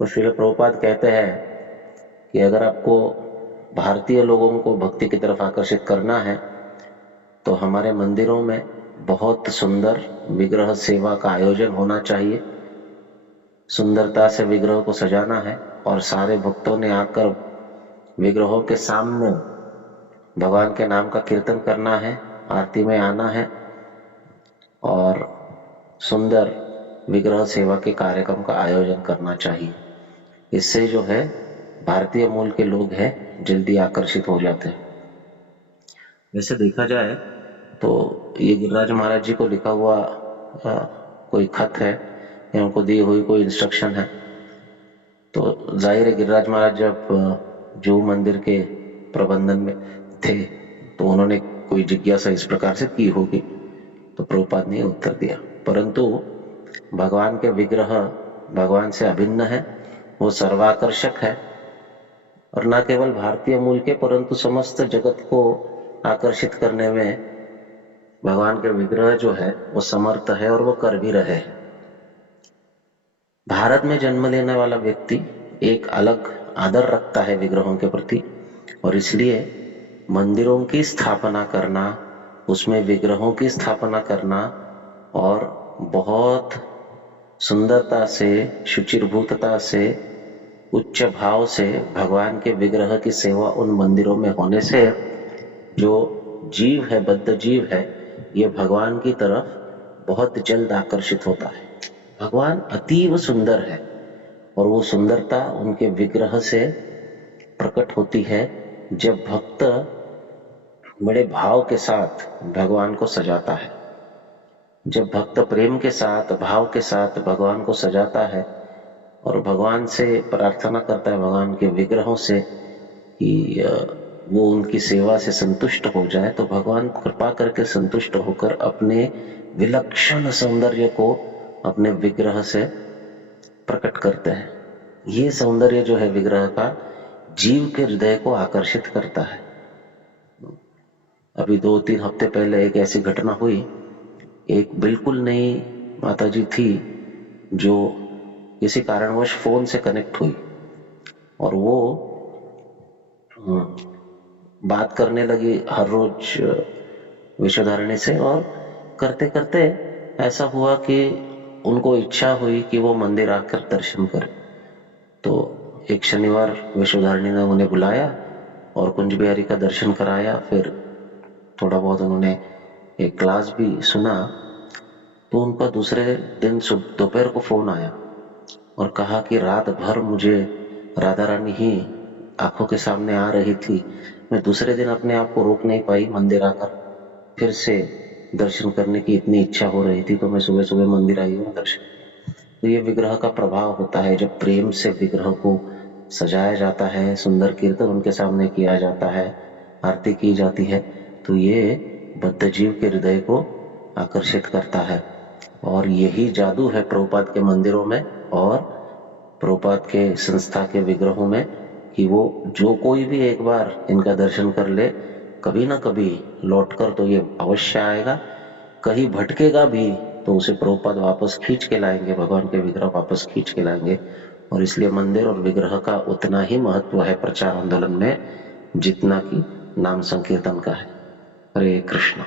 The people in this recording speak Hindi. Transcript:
तो श्रील प्रभुपाद कहते हैं कि अगर आपको भारतीय लोगों को भक्ति की तरफ आकर्षित करना है तो हमारे मंदिरों में बहुत सुंदर विग्रह सेवा का आयोजन होना चाहिए। सुंदरता से विग्रह को सजाना है और सारे भक्तों ने आकर विग्रहों के सामने भगवान के नाम का कीर्तन करना है, आरती में आना है और सुंदर विग्रह सेवा के कार्यक्रम का आयोजन करना चाहिए। इससे जो है भारतीय मूल के लोग हैं जल्दी आकर्षित हो जाते हैं। वैसे देखा जाए तो ये गिरिराज महाराज जी को लिखा हुआ कोई खत है या उनको दी हुई कोई इंस्ट्रक्शन है। तो जाहिर है गिरिराज महाराज जब जू मंदिर के प्रबंधन में थे तो उन्होंने कोई जिज्ञासा इस प्रकार से की होगी, तो प्रभुपाद ने उत्तर दिया। परंतु भगवान के विग्रह भगवान से अभिन्न है, वो सर्वाकर्षक है और न केवल भारतीय मूल के परंतु समस्त जगत को आकर्षित करने में भगवान के विग्रह जो है वो समर्थ है और वो कर भी रहे हैं। भारत में जन्म लेने वाला व्यक्ति एक अलग आदर रखता है विग्रहों के प्रति और इसलिए मंदिरों की स्थापना करना, उसमें विग्रहों की स्थापना करना और बहुत सुंदरता से, शुचिर्भूतता से, उच्च भाव से भगवान के विग्रह की सेवा उन मंदिरों में होने से जो जीव है, बद्ध जीव है, ये भगवान की तरफ बहुत जल्द आकर्षित होता है। भगवान अतीव सुंदर है और वो सुंदरता उनके विग्रह से प्रकट होती है जब भक्त बड़े भाव के साथ भगवान को सजाता है। जब भक्त प्रेम के साथ, भाव के साथ भगवान को सजाता है और भगवान से प्रार्थना करता है, भगवान के विग्रहों से कि वो उनकी सेवा से संतुष्ट हो जाए, तो भगवान कृपा करके संतुष्ट होकर अपने विलक्षण सौंदर्य को अपने विग्रह से प्रकट करते हैं। ये सौंदर्य जो है विग्रह का जीव के हृदय को आकर्षित करता है। अभी 2-3 हफ्ते पहले एक ऐसी घटना हुई, एक बिल्कुल नई माताजी थी जो किसी कारणवश फोन से कनेक्ट हुई और वो बात करने लगी हर रोज विश्वधारिणी से और करते करते ऐसा हुआ कि उनको इच्छा हुई कि वो मंदिर आकर दर्शन करें। तो एक शनिवार विश्वधारिणी ने उन्हें बुलाया और कुंज बिहारी का दर्शन कराया। फिर थोड़ा बहुत उन्होंने एक क्लास भी सुना। तो उनका दूसरे दिन दोपहर को फोन आया और कहा कि रात भर मुझे राधा रानी ही आंखों के सामने आ रही थी, मैं दूसरे दिन अपने आप को रोक नहीं पाई, मंदिर आकर फिर से दर्शन करने की इतनी इच्छा हो रही थी तो मैं सुबह सुबह मंदिर आई हूँ दर्शन। तो ये विग्रह का प्रभाव होता है, जब प्रेम से विग्रह को सजाया जाता है, सुंदर कीर्तन उनके सामने किया जाता है, आरती की जाती है, तो ये बद्ध जीव के हृदय को आकर्षित करता है। और यही जादू है प्रभुपाद के मंदिरों में और प्रभुपाद के संस्था के विग्रहों में कि वो जो कोई भी एक बार इनका दर्शन कर ले, कभी ना कभी लौटकर तो ये अवश्य आएगा। कहीं भटकेगा भी तो उसे प्रभुपाद वापस खींच के लाएंगे, भगवान के विग्रह वापस खींच के लाएंगे। और इसलिए मंदिर और विग्रह का उतना ही महत्व है प्रचार आंदोलन में जितना कि नाम संकीर्तन का है। हरे कृष्ण।